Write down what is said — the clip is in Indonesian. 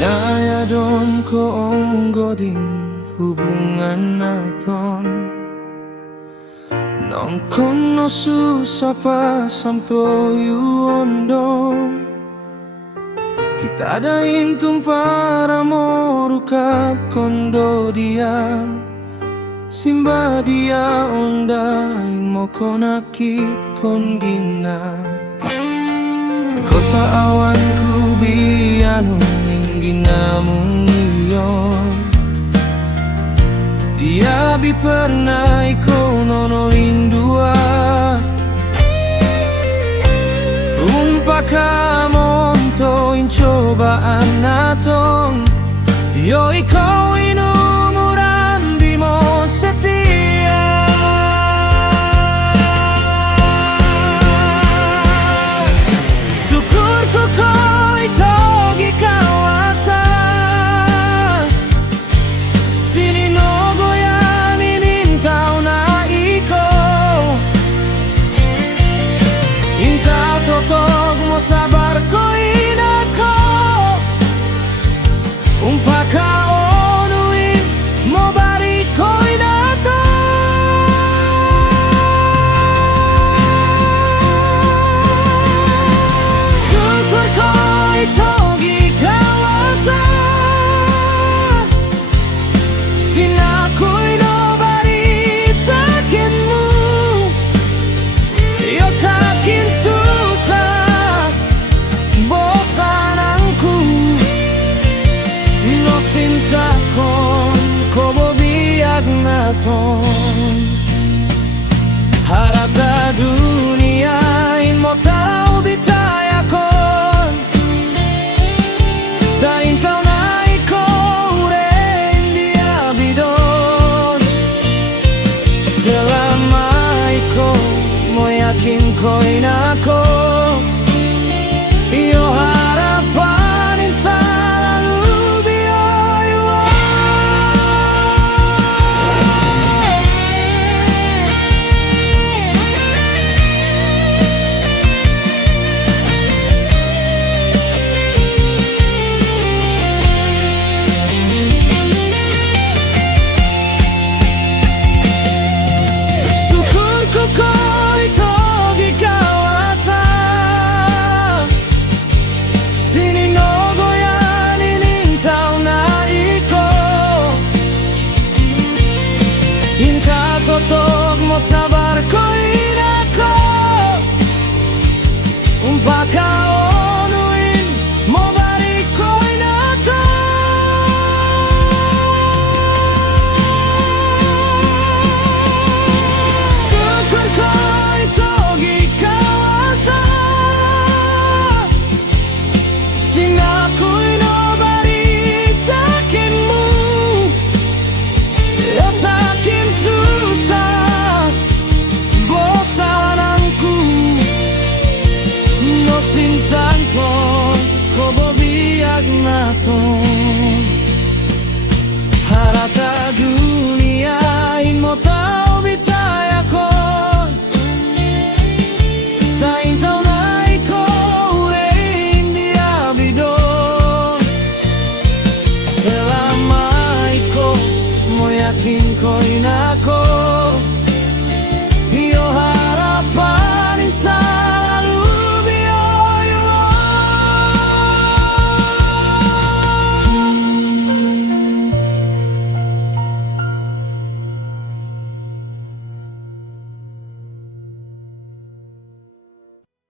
Nayadon ko onggo ding hubungan naton, nang kono susah pa sampo yuondong. Kita daintum para morukap kondo dia, simba dia ondain mo konakit kon gina. Kota awanku biano ginamong iyon, dia bi pernah iko nonolin dua. Umpaka montoin cobaan natong, yo ikaw inumuran di mo setia. Syukurku kau itogi kawasan, sini no goyang inintau na iko. Intau totok mo sabar ko inako, umpaka onuin mo bari ko inato. Syukur ko itogi kawasan, sinako'y nobody takinmu, yo takin susah bosananku. No sinta kon como biag naton, harata dunia in mo tau bitaya kon. Tain tau na iko uren dia bidon, selama iko mo yakin ko inako, iyo harapanin selalu biayo. Syukurku kau itogi kawasan, sini no goyang inintau na iko. Inta totok mo sabar ko inako, umpaka onuin mo bari ko inato. Syukur ko itogi kawasan, sinako'y nobody takinmu, yo takin susah bosananku. No sintan kon kobo biag naton, harata dunia in mo tau bitaya kon. Tain tau na iko urein dia bidon, selama iko mo yakin ko inako.